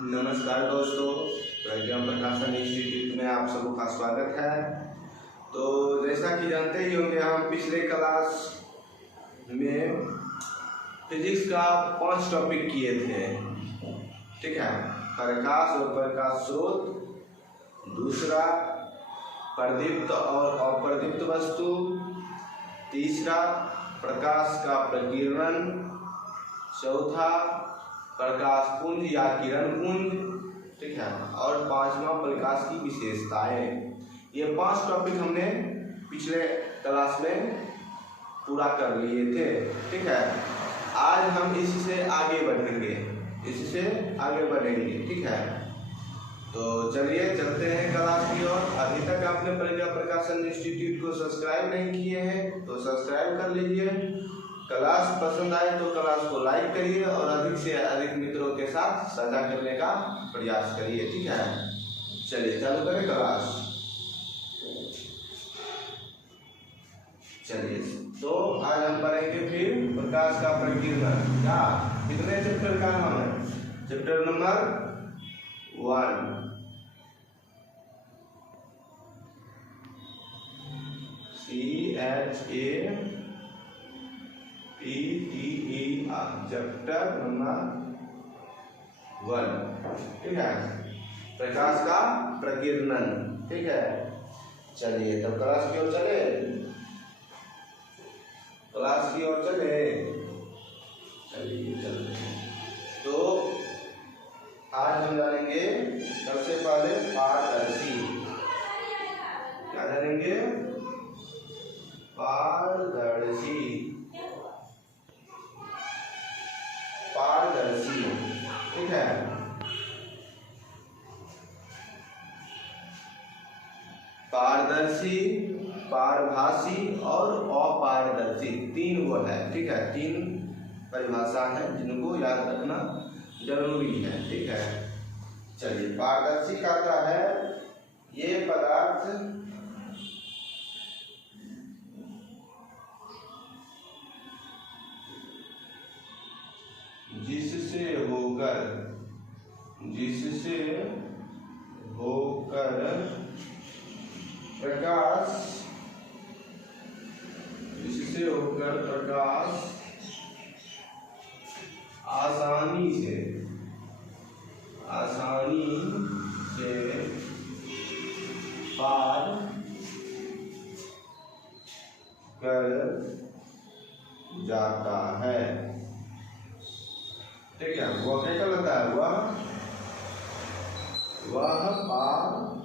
नमस्कार दोस्तों, प्रज्ञा प्रकाशन इंस्टीट्यूट में आप सबका स्वागत है। तो जैसा कि जानते ही होंगे, हम पिछले क्लास में फिजिक्स का 5 टॉपिक किए थे। ठीक है, प्रकाश और प्रकाश स्रोत, दूसरा प्रदीप्त और अप्रदीप्त वस्तु, तीसरा प्रकाश का प्रकीर्णन, चौथा प्रकाश पुंज या किरण पुंज, ठीक है, और पांचवा प्रकाश की विशेषताएं। ये 5 टॉपिक हमने पिछले क्लास में पूरा कर लिए थे। ठीक है, आज हम इससे आगे बढ़ेंगे, ठीक है। तो चलिए चलते हैं क्लास की ओर। अभी तक आपने प्रज्ञा प्रकाशन इंस्टीट्यूट को सब्सक्राइब नहीं किए हैं तो सब्सक्राइब कर लीजिए। क्लास पसंद आए तो क्लास को लाइक करिए और अधिक से अधिक मित्रों के साथ साझा करने का प्रयास करिए। ठीक है, चलिए चालू करें क्लास। चलिए, तो आज हम पढ़ेंगे फिर प्रकाश का प्रकीर्णन। क्या कितने चैप्टर का नाम है? Chapter number 1। CHAPTER, chapter number 1। ठीक है, प्रकाश का प्रकीर्णन। ठीक है, चलिए तब क्लास की ओर चले। चलिए चलते हैं। तो आज हम जानेंगे सबसे पहले पारदर्शी। क्या जानेंगे? पारदर्शी। ठीक है, पारदर्शी, पारभासी और अपारदर्शी 3 वो है। ठीक है, 3 परिभाषा है जिनको याद रखना जरूरी है। ठीक है, चलिए पारदर्शी कहता है ये पदार्थ जिससे होकर प्रकाश आसानी से पार कर जाता है। ठीक है, वह क्या कहलाता है? वह पारदर्शी।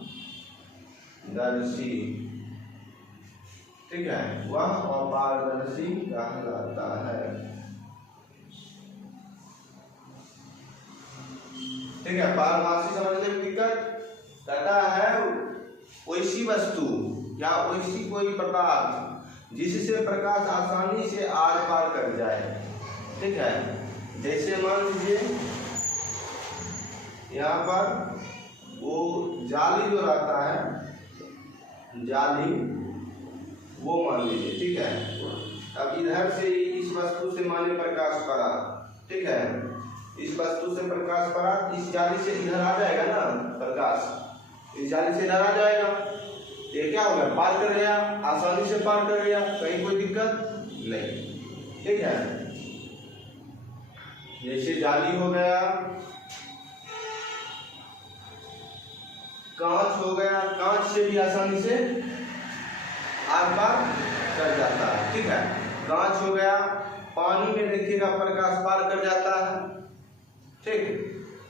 ठीक है, वह अपारदर्शी कहलाता है। ठीक है, पारभासी समझने में दिक्कत कहता है वैसी वस्तु या वैसी कोई पदार्थ जिससे प्रकाश आसानी से आर पार कर जाए। ठीक है, जैसे मान लीजिए यहाँ पर वो जाली जो रहता है, जाली वो मान लीजिए। ठीक है, अब इधर से इस वस्तु से माने प्रकाश पड़ा। ठीक है, इस वस्तु से प्रकाश पड़ा, इस जाली से इधर आ जाएगा ना प्रकाश, इस जाली से इधर आ जाएगा। ये क्या हो गया? पार कर गया, आसानी से पार कर गया, कहीं कोई दिक्कत नहीं। ठीक है, जैसे जाली हो गया, कांच हो गया, कांच से भी आसानी से आर पार कर जाता है। ठीक है, कांच हो गया, पानी में देखिएगा प्रकाश पार कर जाता है। ठीक,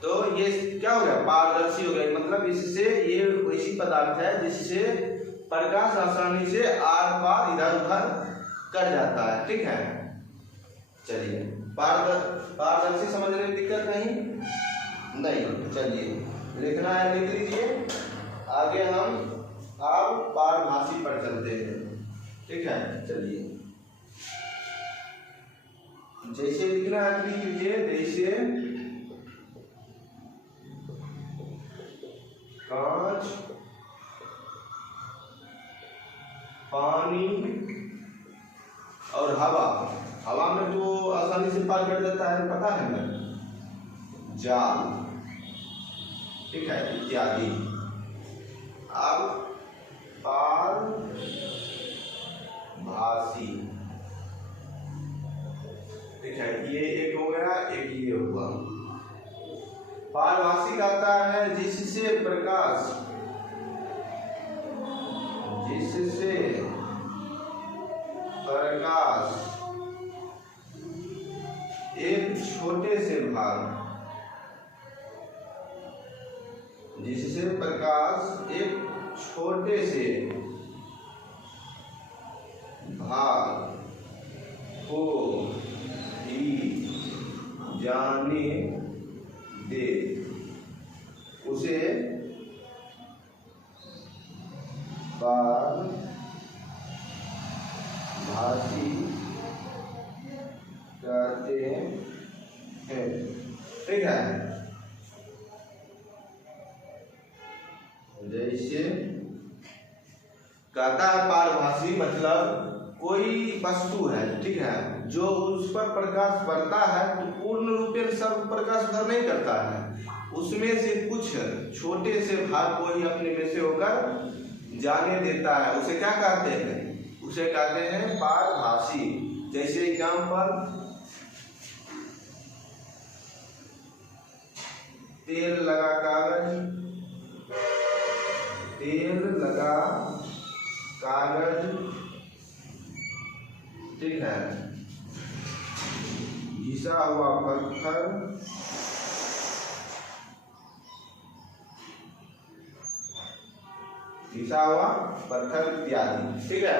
तो ये क्या हो गया? पारदर्शी हो गया। मतलब इससे ये वैसी पदार्थ है जिससे प्रकाश आसानी से आर पार इधर उधर कर जाता है। ठीक है, चलिए पारदर्शी समझने में दिक्कत नहीं। चलिए लिखना है, लिख लीजिए। आगे हम अब पारभासी पर चलते हैं। ठीक है, चलिए जैसे लिखना है लिख लीजिए। जैसे कांच, पानी और हवा में तो आसानी से पार कर जाता है, पता है ना। जाल, ठीक है, इत्यादि। अब पारभासी, ठीक है, ये एक हो गया, एक ये हुआ। पारभासी कहता है जिससे प्रकाश एक छोटे से भाग, जिससे प्रकाश एक छोटे से भाग को ही जाने दे, उसे पारभासी कहते हैं। ठीक है, जैसे कहता है पारभासी मतलब कोई वस्तु है, ठीक है, जो उस पर प्रकाश पड़ता है तो पूर्ण रूप से सब प्रकाश उधर नहीं करता है, उसमें से कुछ छोटे से भाग को ही अपने में से होकर जाने देता है, उसे क्या कहते हैं? उसे कहते हैं पारभासी। जैसे एग्जाम्पल, तेल लगा कागज, तेल लगा कागज, ठीक है, घिसा हुआ पत्थर, घिसा हुआ पत्थर इत्यादि। ठीक है,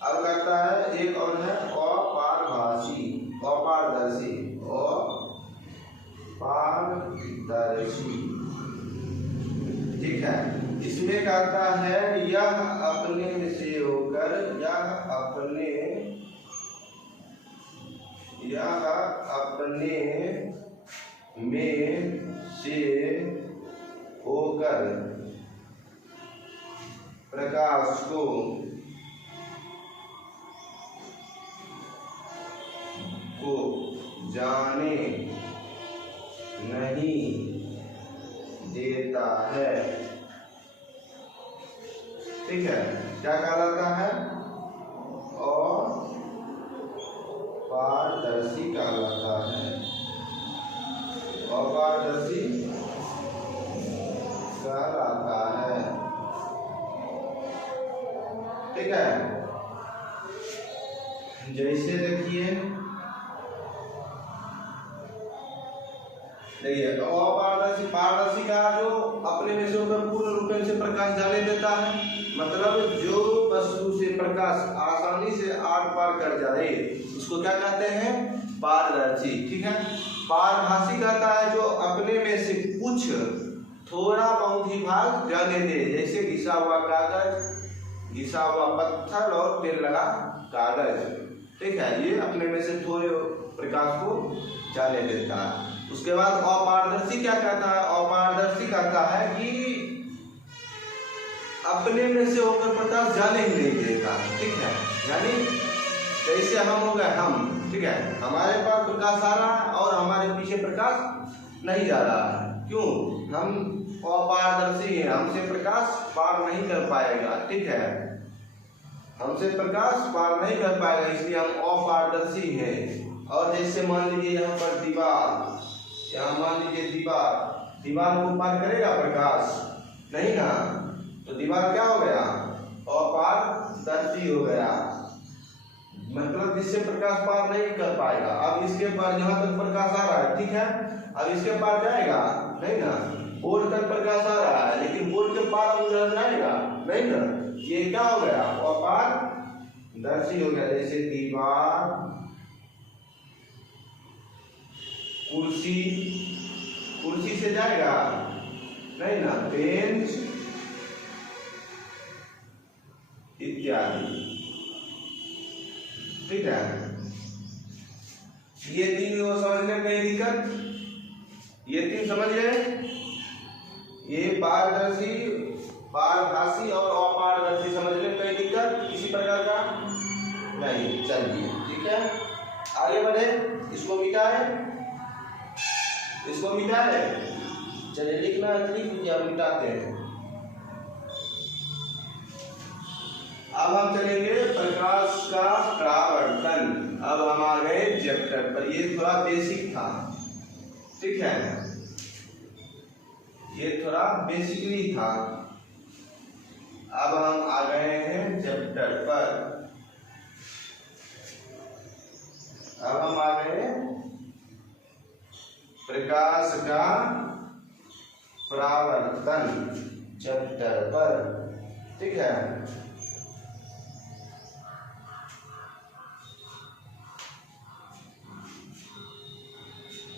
अब करता है एक और है अपारभासी, अपारदर्शी, अपारदर्शी। ठीक है, इसमें कहता है यह अपने में से होकर, यह अपने में से होकर प्रकाश को जाने नहीं देता है। ठीक है, क्या कहलाता है? अपारदर्शी कहलाता है, अपारदर्शी कहलाता है। ठीक है, जैसे देखिए अपारदर्शी, पारदर्शी का जो अपने में से होकर पूर्ण रूप से प्रकाश जाने देता है, मतलब जो वस्तु से प्रकाश आसानी से आर पार कर जाए उसको क्या कहते हैं? पारदर्शी। ठीक है, पारभासी कहता है जो अपने में से कुछ थोड़ा बहुत ही भाग जाने दे, जैसे घिसा हुआ कागज, घिसा हुआ पत्थर और तेल लगा कागज। ठीक है, ये अपने में से थोड़े प्रकाश को जाने देता है। उसके बाद अपारदर्शी क्या कहता है? अपारदर्शी कहता है कि अपने में से होकर प्रकाश जाने ही नहीं देता। ठीक है, यानी जैसे हम हो गए हम, ठीक है, हमारे पास प्रकाश आ रहा है और हमारे पीछे प्रकाश नहीं जा रहा है। क्यों? हम अपारदर्शी हैं, हमसे प्रकाश पार नहीं कर पाएगा। ठीक है, हमसे प्रकाश पार नहीं कर पाएगा, इसलिए हम अपारदर्शी हैं। और जैसे मान लीजिए यहाँ पर दीवार, यहाँ मान लीजिए दीवार, दीवार को पार करेगा प्रकाश? नहीं ना, तो दीवार क्या हो गया? अपारदर्शी हो गया, मतलब जिससे प्रकाश पार नहीं कर पाएगा। अब इसके पार जहाँ तक प्रकाश आ रहा है, ठीक है, अब इसके पार जाएगा नहीं ना, बोर्ड तक प्रकाश आ रहा है लेकिन बोर्ड के पार उधर जाएगा नहीं ना, ये क्या हो गया? अपारदर्शी हो गया। जैसे दीवार, कुर्सी, कुर्सी से जाएगा नहीं ना, बेंच इत्यादि। ठीक है, ये तीन समझने में कहीं दिक्कत? ये तीन समझ गए? ये पारदर्शी, पारभासी और अपारदर्शी समझने में कहीं दिक्कत किसी प्रकार का नहीं? चलिए ठीक है, आगे बढ़े। इसको मिटाए, इसको मिटाए, चलिए लिखना लिख लीजिए, अब मिटाते हैं। अब हम चलेंगे प्रकाश का परावर्तन। अब हम आ गए चैप्टर पर, ये थोड़ा बेसिक था, ठीक है, ये थोड़ा बेसिकली था। अब हम आ गए हैं चैप्टर पर। अब हम आ गए प्रकाश का परावर्तन चैप्टर पर, ठीक है।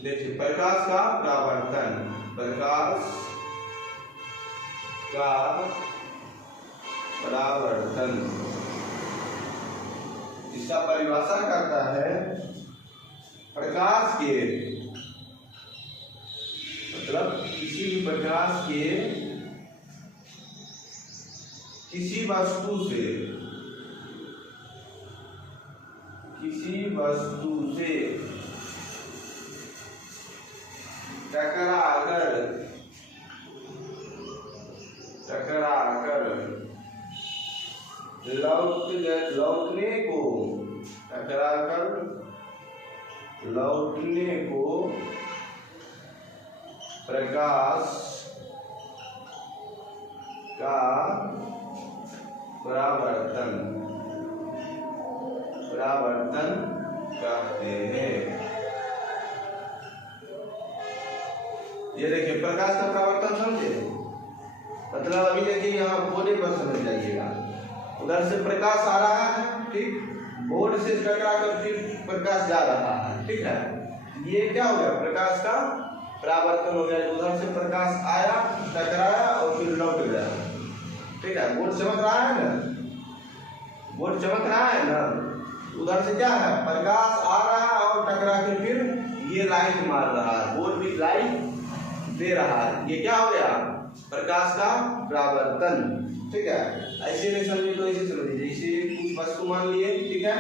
देखिए प्रकाश का परावर्तन, प्रकाश का परावर्तन, इसका परिभाषा करता है प्रकाश के, मतलब किसी भी प्रकाश के किसी वस्तु से टकराकर लौटने को प्रकाश का परावर्तन कहते हैं। ये देखिए प्रकाश का परावर्तन समझे, मतलब अभी देखिए यहाँ बोर्ड पर समझ जाइएगा, उधर से प्रकाश आ रहा है, ठीक, बोर्ड से टकरा कर फिर प्रकाश जा रहा है, ठीक है, ये क्या हो गया, प्रकाश का परावर्तन हो गया। उधर से प्रकाश आया, टकराया और फिर लौट गया, ठीक है। बोर्ड चमक रहा है ना, बोर्ड चमक रहा है ना, उधर से क्या है, प्रकाश आ रहा है और टकरा के फिर ये लाइट मार रहा है, बोर्ड भी लाइट दे रहा है, ये क्या हो गया, प्रकाश का परावर्तन, ठीक है। ऐसे नहीं समझे तो ऐसे समझ लीजिए, जैसे कुछ वस्तु मान लिए, ठीक है,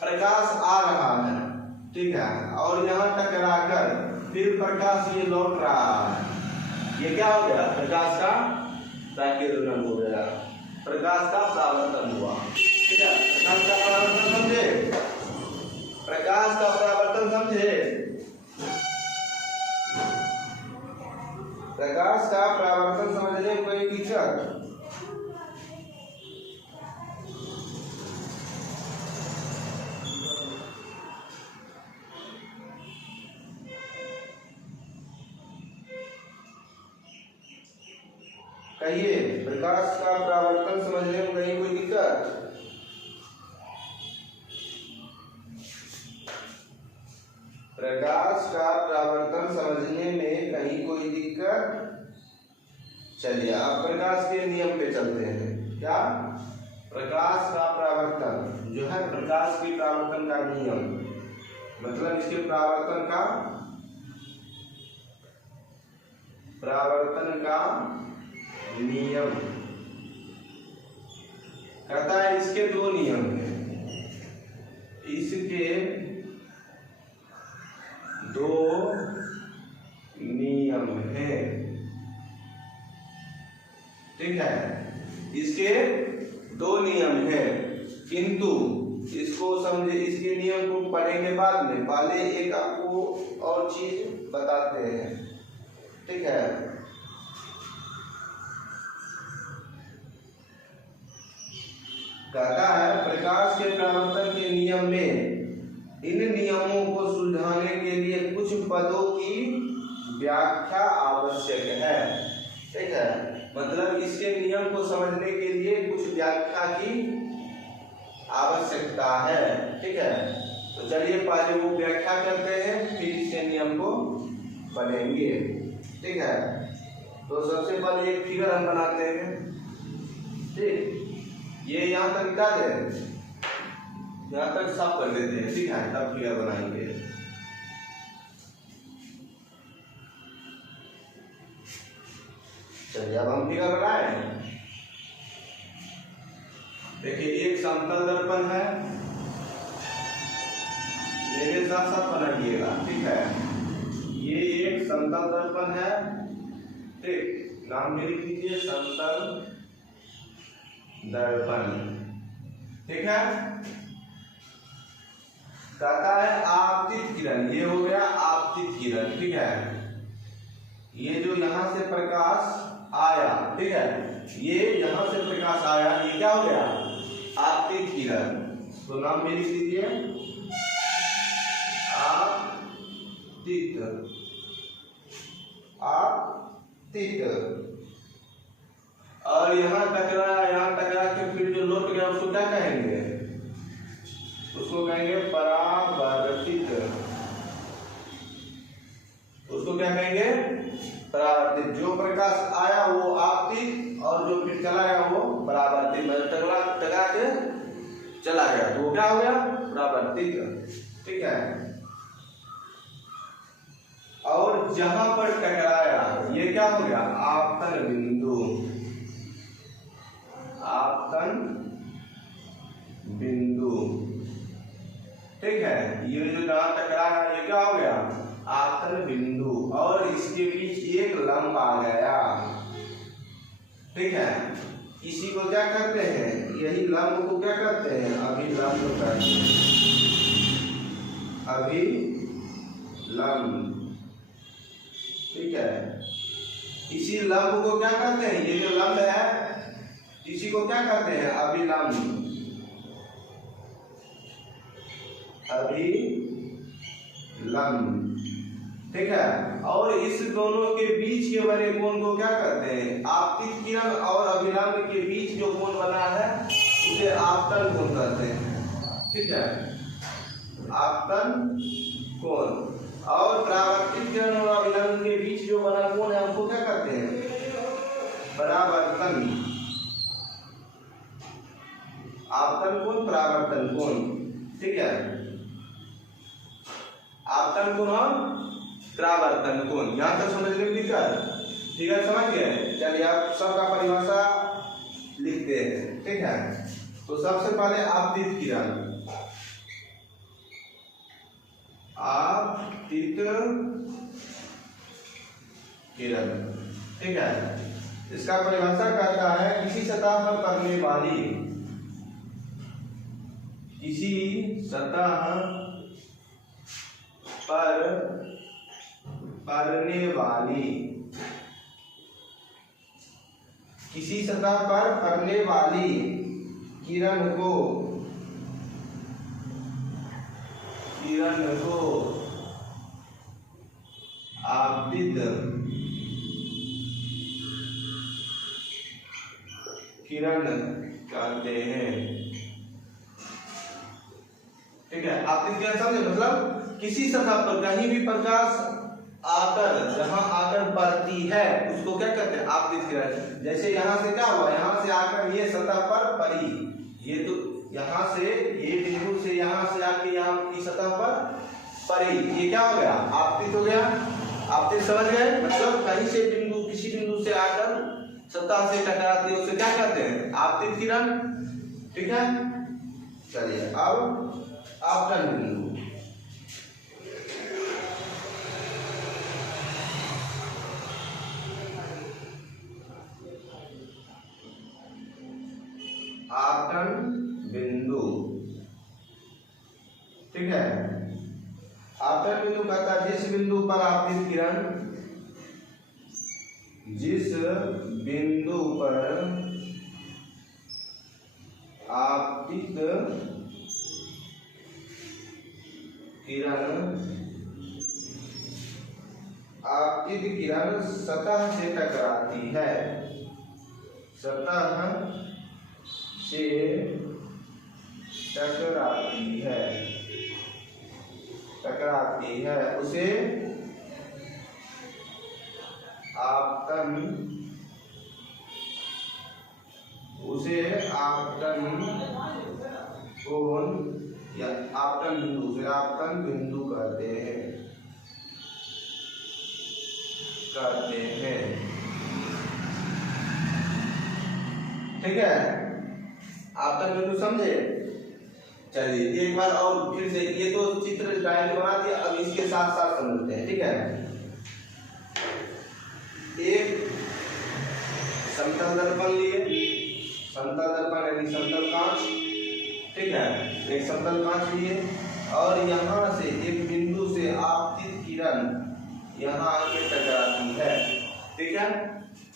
प्रकाश आ रहा है, ठीक है, और यहाँ टकरा कर फिर प्रकाश ये लौट रहा है, ये क्या हो गया, प्रकाश का प्राकिरणन हो गया, प्रकाश का परावर्तन हुआ, ठीक है। प्रकाश का परावर्तन समझे, प्रकाश का परावर्तन समझे, प्रकाश का परावर्तन समझने में कोई दिक्कत, कहिए, प्रकाश का परावर्तन समझने में कहीं कोई दिक्कत, प्रकाश का परावर्तन समझने में कहीं कोई दिक्कत। चलिए अब प्रकाश के नियम पे चलते हैं। क्या, प्रकाश का परावर्तन जो है, प्रकाश की परावर्तन का नियम, मतलब इसके परावर्तन का नियम कहता है, इसके दो नियम हैं, इसके दो नियम हैं, ठीक है, इसके दो नियम हैं, किंतु इसको समझे, इसके नियम को पढ़ेंगे बाद में, पहले एक आपको और चीज बताते हैं, ठीक है। कहता है प्रकाश के परावर्तन के नियम में इन नियमों को सुलझाने के लिए कुछ पदों की व्याख्या आवश्यक है, ठीक है, मतलब इसके नियम को समझने के लिए कुछ व्याख्या की आवश्यकता है, ठीक है। तो चलिए पहले वो व्याख्या करते हैं, फिर इसके नियम को पढ़ेंगे, ठीक है। तो सबसे पहले एक फिगर हम बनाते हैं, ठीक, ये यहाँ तक मिटा दे, यहाँ तक साफ कर देते हैं, ठीक है, तब फिगर बनाएंगे। चलिए अब हम फिगर बनाए, देखिए एक समतल दर्पण है, मेरे साथ साथ बनाइएगा, ठीक है, ये एक समतल दर्पण है, ठीक, नाम भी लिख दीजिए समतल दर्पण, ठीक है। कहता है आपतित किरण, ये हो गया आपतित किरण, ठीक है। ये जो यहां से प्रकाश आया, ठीक है, ये यहां से प्रकाश आया, ये क्या हो गया आपतित किरण। तो नाम भी लिख दीजिए आपतित, आपतित। और यहाँ टकरा के फिर जो लौट गया उसको क्या कहेंगे, उसको कहेंगे परावर्तित, उसको क्या कहेंगे परावर्तित। जो प्रकाश आया वो आपतित और जो फिर चला गया वो परावर्तित, मतलब टकरा के चला गया तो वो क्या हो गया परावर्तित, ठीक है। और जहां पर टकराया ये क्या हो गया आपतन बिंदु, आपतन बिंदु, ठीक है। ये जो जहां टकराया ये क्या हो गया आपतन बिंदु, और इसके बीच एक लंब आ गया, ठीक है। इसी को क्या करते हैं, यही लंब को क्या करते हैं अभिलंब करते हैं, अभिलंब, ठीक है। इसी लंब को क्या करते हैं, ये जो लंब है इसी को क्या करते हैं अभिलंब, अभिलंब, ठीक है। और इस दोनों के बीच के बने कोण को क्या करते हैं आपतित किरण और अभिलंब के बीच जो कोण बना है उसे आपतन कोण कहते हैं, ठीक है, आपतन कोण। और परावर्तित किरण और अभिलंब के बीच जो बना कोण है हमको क्या कहते हैं परावर्तन, आपतन कोण परावर्तन कोण, ठीक है। आपतन कोण और परावर्तन कोण, यहां तक समझने की दिक्कत, ठीक है, समझ गए। चलिए आप सबका परिभाषा लिखते हैं, ठीक है। तो सबसे पहले आपतित किरण, आपतित किरण, ठीक है। इसका परिभाषा कहता है किसी सतह पर पड़ने वाली, किसी सतह पर पड़ने वाली, किसी सतह पर पड़ने वाली किरण को आपतित किरण कहते हैं, ठीक है। आपतित किरण समझे, मतलब किसी सतह पर कहीं भी प्रकाश आकर जहां आकर पड़ती है उसको क्या कहते हैं आपतित किरण। जैसे यहां से क्या हुआ, यहां से आकर ये सतह पर पड़ी, ये तो यहां से ये बिंदु से यहां से आके यहां की सतह पर पड़ी, ये क्या हो गया आपतित हो गया। आपतित समझ गए, मतलब कहीं से बिंदु किसी बिंदु से आकर सतह से टकराती है उसे क्या कहते हैं आपतित किरण, ठीक है। चलिए अब आपतन बिंदु, आपतन बिंदु, ठीक है। आपतन बिंदु कहता है जिस बिंदु पर आपतित किरण, जिस बिंदु पर आपतित किरण, आपतित किरण सतह से टकराती है, सतह से टकराती है, टकराती है उसे आपतन, उसे आपतन कोण या आपतन बिंदु, उसे आपतन बिंदु कहते हैं, कहते हैं, ठीक है। आपतन बिंदु समझे। चलिए एक बार और फिर से, ये तो चित्र ड्राइंग बना दिया, अब इसके साथ साथ समझते हैं, ठीक है। समतल दर्पण लिए, समतल दर्पण यानी समतल कांच, ठीक है, एक समतल कांच लिए और यहाँ से एक बिंदु से आपतित किरण यहाँ आके टकराती है, ठीक है।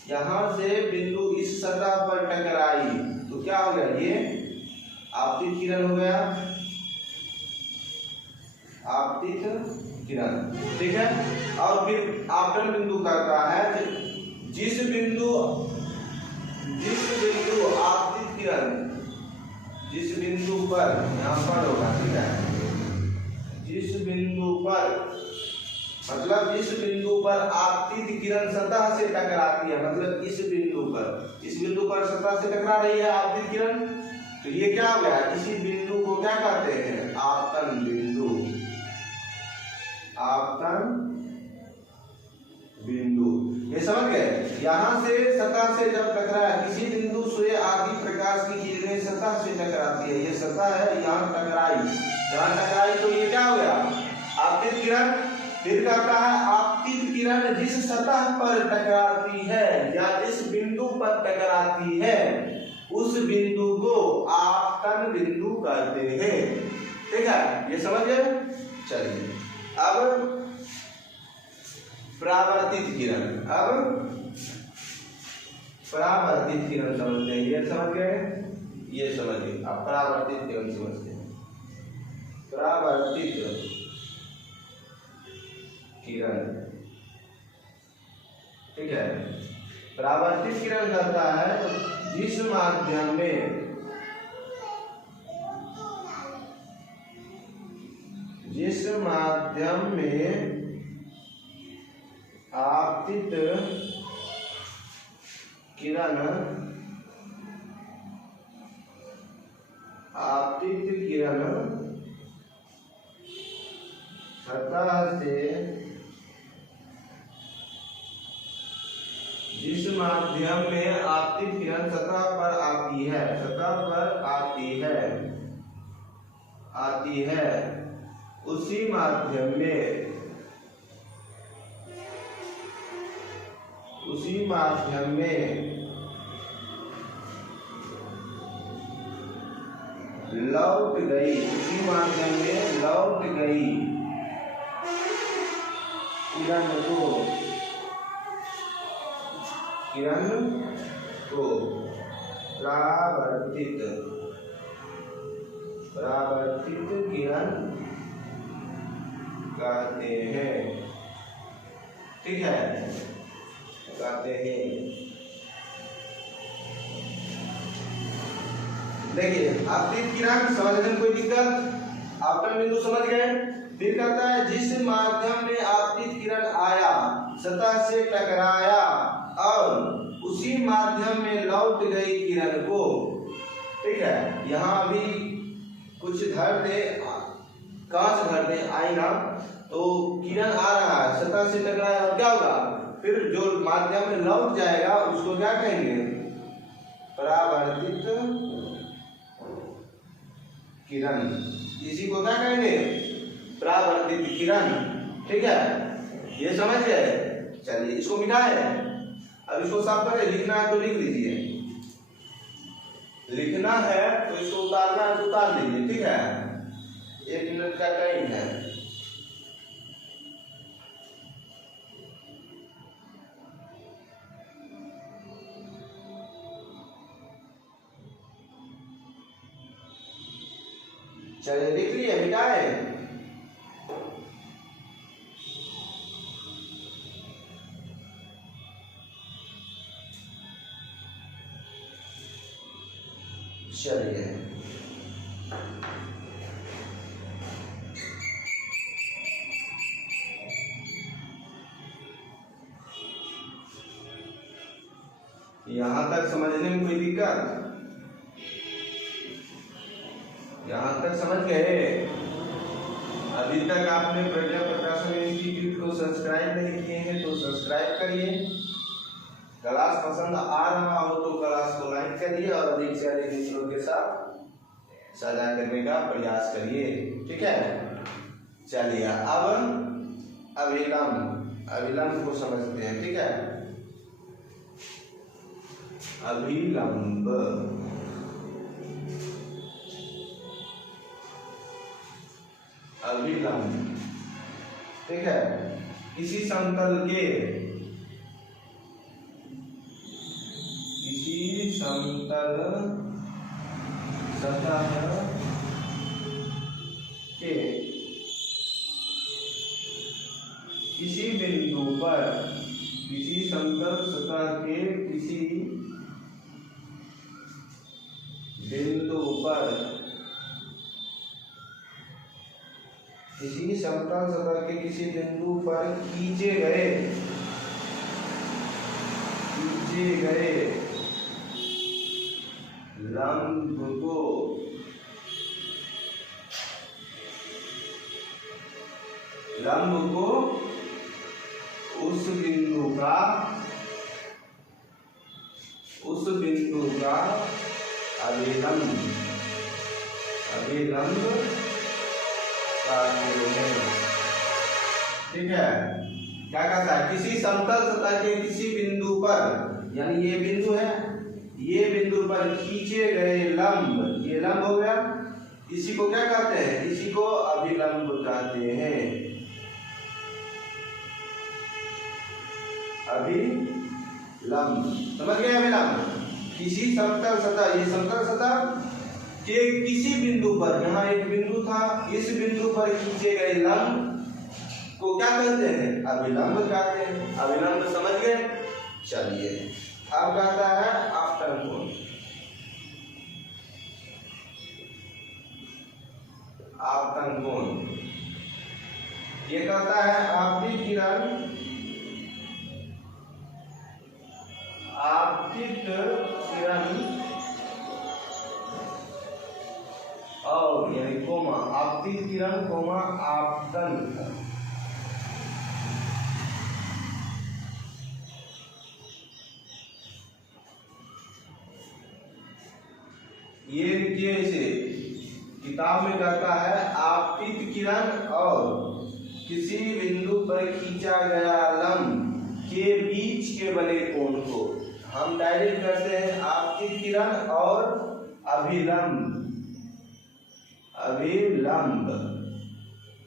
यहाँ से बिंदु इस सतह पर टकराई तो क्या हो गया, ये आपतित किरण हो गया, आपतित किरण, ठीक है। और फिर आपतन बिंदु करता है, जिस बिंदु आपतित किरण जिस बिंदु पर यहाँ पर होगा, ठीक है, जिस बिंदु पर मतलब जिस बिंदु पर आपतित किरण सतह से टकराती है, मतलब इस बिंदु पर सतह से टकरा रही है आपतित किरण, तो ये क्या हो गया, इसी बिंदु को क्या कहते हैं, आपतन बिंदु, आपतन बिंदु। ये समझ गए। यहाँ से सतह से जब टकराया, किसी बिंदु से आदि प्रकाश की किरणें सतह से टकराती है, ये सतह है, यहाँ टकराई तो ये क्या हो गया, आपतित किरण। फिर कहता है आपतित किरण जिस सतह पर टकराती है या जिस बिंदु पर टकराती है उस बिंदु को आपतन बिंदु कहते हैं, ठीक है, ये समझ गए। चलिए अब परावर्तित किरण, अब परावर्तित किरण समझते हैं, ये समझ गए, ये समझिए। अब परावर्तित किरण समझते हैं, परावर्तित किरण, ठीक है। परावर्तित किरण कहता है जिस माध्यम में आपतित किरण सतह से, जिस माध्यम में आपतित किरण सतह पर आती है उसी माध्यम में लौट गई किरण को परावर्तित किरण कहते हैं, ठीक है, कहते हैं। देखिए आपतित किरण समझने में कोई दिक्कत, आपतन बिंदु समझ गए। फिर कहता है जिस माध्यम में आपतित किरण आया, सतह से टकराया और उसी माध्यम में लौट गई किरण को, ठीक है। यहाँ अभी कुछ धर दे, कांच धर दे, आईना, तो किरण आ रहा है, सतह से टकराया और क्या होगा, फिर जो माध्यम में लौट जाएगा उसको क्या कहेंगे, परावर्तित किरण, इसी को क्या कहेंगे, परावर्तित किरण, ठीक है, ये समझ गए। चलिए इसको मिटाए, अब इसको साफ करें, लिखना है तो लिख लीजिए, लिखना है तो इसको उतारना है तो उतार लीजिए, ठीक है, 1 मिनट का टाइम है। चलिए लिख लिए, मिटाए। चलिए यहाँ तक समझने में कोई दिक्कत, यहाँ तक समझ गए। अभी तक आपने प्रज्ञा प्रकाशन इंस्टीट्यूट को सब्सक्राइब नहीं किए हैं तो सब्सक्राइब करिए, क्लास पसंद आ रहा हो तो क्लास को लाइक करिए और अधिक से अधिक मित्रों के साथ साझा करने का प्रयास करिए, ठीक है। चलिए अब अभिलंब को समझते हैं, ठीक है। अभिलंब। अभिलंब, ठीक है। किसी समतल के, किसी समतल सतह के किसी बिंदु पर, किसी समतल सतह के किसी बिंदु पर, किसी समतल सतह के किसी बिंदु पर खींचे गए लंब को उस बिंदु का अभिलंब कहते हैं, ठीक है। क्या कहता है, किसी समतल सतह के किसी बिंदु पर, यानी ये बिंदु है, ये बिंदु पर खींचे गए लंब, ये लंब हो गया, इसी को क्या कहते हैं, इसी को अभिलंब कहते हैं। अभिलंब, समझ गए। अभिलंब किसी समतल सतह, ये समतल सतह के किसी बिंदु पर, यहाँ एक बिंदु था, इस बिंदु पर खींचे गए लंब को क्या कहते हैं, अभिलंब कहते हैं। अभिलंब समझ गए। चलिए अब कहता है आपतन कोण। आपतन कोण ये कहता है आपतित किरण और यानी कोमा, आपतित किरण कोमा आपतन, ये लिखिए इसे, किताब में कहता है आपतित किरण और किसी बिंदु पर खींचा गया लंब के बीच के बने कोण को हम डायरेक्ट करते हैं आपतित किरण और अभिलंब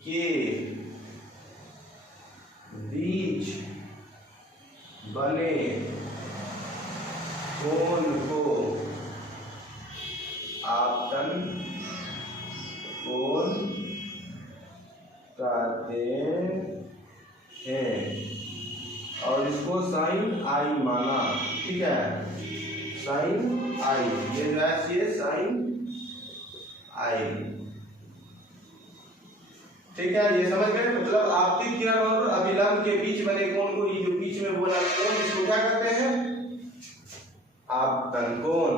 के बीच बने कोण को आपतन कोण कहते हैं और इसको साइन आई माना, ठीक है। साइन आई, ये राशि है साइन आई, ठीक है। ये समझ गए। मतलब आपतित किरण और अभिलंब के बीच बने कोण को, ये जो बीच में बोला कोण, इसको क्या कहते हैं, आपतन कोण,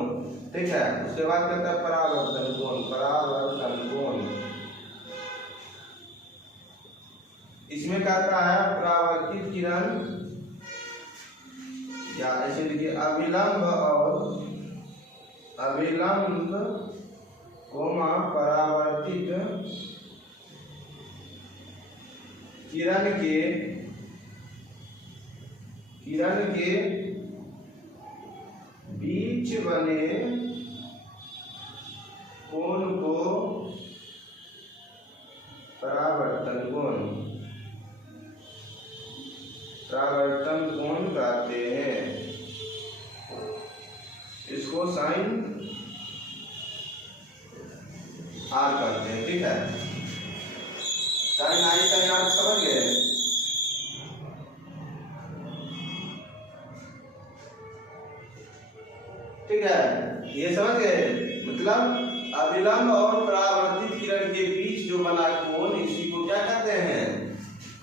ठीक है। उसके बाद कहता है परावर्तन कोण। परावर्तन कोण इसमें कहता है परावर्तित किरण, या ऐसे लिखिए अभिलंब और अभिलंब कोमा परावर्तित किरण के बीच बने कोण को परावर्तन कोण कहते हैं। इसको साइन आर कहते हैं, ठीक है। साइन आई साइन आर समझ गए। ठीक है, ये समझ गए। मतलब अभिलंब और परावर्तित किरण के बीच जो बना कोण, इसी को क्या कहते हैं,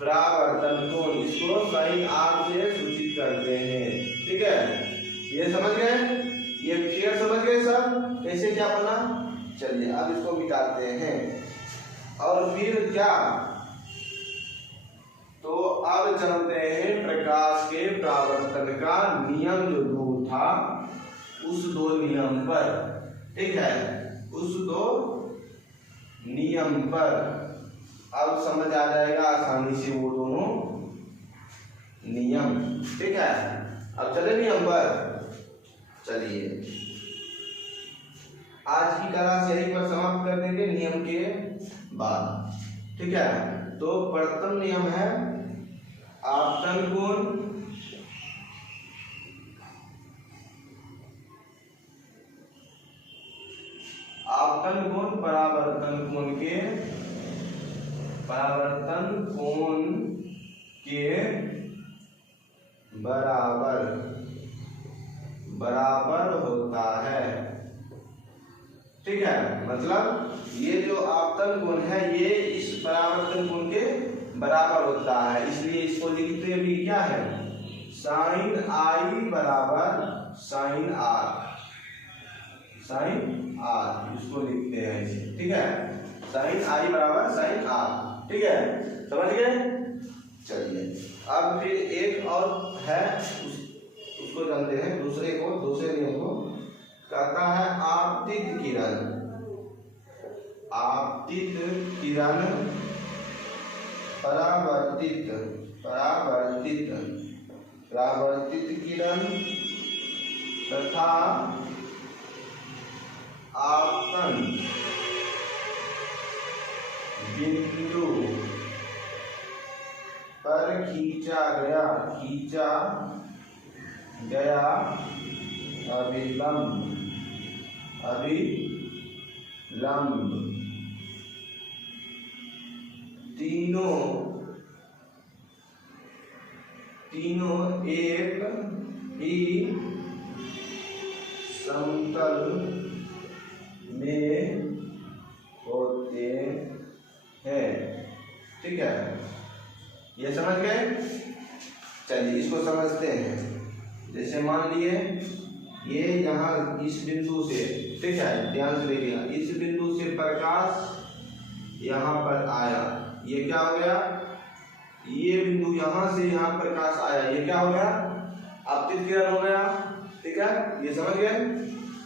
परावर्तन कोण। इसको साइन आर से सूचित करते हैं, ठीक है। ये समझ गए, ये फिगर समझ गए सब कैसे क्या बना। चलिए अब इसको मिटाते हैं और फिर क्या, तो अब चलते हैं प्रकाश के परावर्तन का नियम जो 2 था उस 2 नियम पर, ठीक है। उस 2 नियम पर अब समझ आ जाएगा आसानी से वो दोनों नियम, ठीक है। अब चले नियम पर, चलिए आज की क्लास यहीं पर समाप्त कर देंगे नियम के बाद, ठीक है। तो प्रथम नियम है आपतन कोण परावर्तन कोण के बराबर होता है, ठीक है। मतलब ये जो आपतन कोण है ये इस परावर्तन कोण के बराबर होता है, इसलिए इसको लिखते भी क्या है, साइन आई बराबर साइन आर, इसको लिखते हैं इसे, ठीक है। साइन आई बराबर साइन आर, ठीक है, समझ गए। चलिए अब फिर एक और है, उसको जानते हैं, दूसरे नियम को कहता है आपतित किरण परावर्तित किरण तथा आपतन बिंदु पर खींचा गया अभिलंब तीनों एक ही समतल में होते हैं, ठीक है। ये समझ गए। चलिए इसको समझते हैं। जैसे मान लिए ये यहाँ इस बिंदु से, ठीक है, ध्यान से देखिएगा, इस बिंदु से प्रकाश यहाँ पर आया, ये क्या हो गया, ये बिंदु यहाँ से यहाँ प्रकाश आया, ये क्या हो गया, आपतित किरण हो गया, ठीक है, ये समझ गए।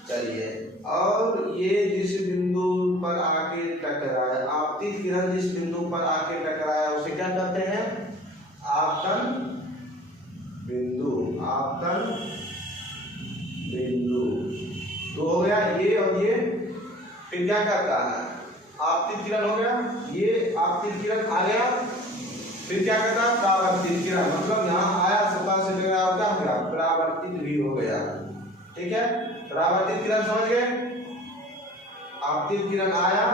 चलिए और ये जिस बिंदु पर आके टकराया, आपतित किरण जिस बिंदु पर आके टकराया उसे क्या कहते हैं, आपतन बिंदु। तो हो गया ये और ये, फिर क्या करता है, आपतित किरण हो गया, ये आपतित किरण आ गया, फिर क्या करता है, परावर्तित किरण, मतलब यहाँ आया सतह से टकराया और क्या हो गया, परावर्तित भी हो गया, ठीक है। परावर्तित किरण समझ गए, आपतित किरण आया,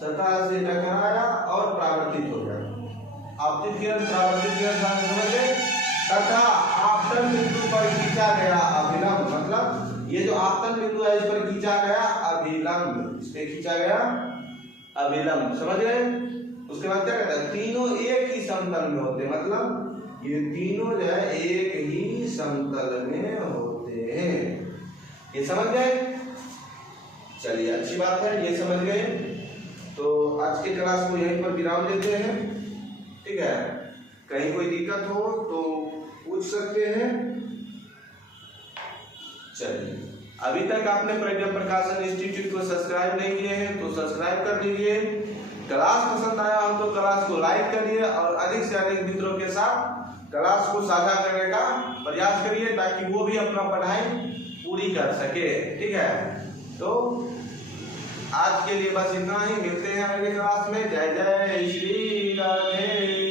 सतह से टकराया और परावर्तित हो गया, आपतित किरण परावर्तित किरण समझ गए। तथा आपतन बिंदु पर खींचा गया अभिलंब, मतलब ये जो आपतन बिंदु है इस पर खींचा गया अभिलंब, इस पे खींचा गया अभिलंब, समझ गए। उसके बाद क्या कहता है, तीनों एक ही समतल में होते, मतलब ये तीनों जो है एक ही समतल में होते हैं, ये समझ गए। चलिए अच्छी बात है, ये समझ गए। तो आज के क्लास को यहीं पर विराम देते हैं, ठीक है। कहीं कोई दिक्कत हो तो पूछ सकते हैं। चलिए अभी तक आपने प्रज्ञा प्रकाशन इंस्टीट्यूट को सब्सक्राइब नहीं किए हैं तो सब्सक्राइब कर लीजिए। क्लास पसंद आया हो तो क्लास को लाइक करिए और अधिक से अधिक मित्रों के साथ क्लास को साझा करने का प्रयास करिए ताकि वो भी अपना पढ़ाई पूरी कर सके, ठीक है। तो आज के लिए बस इतना ही, मिलते हैं अगले क्लास में। जय जय श्री राधे।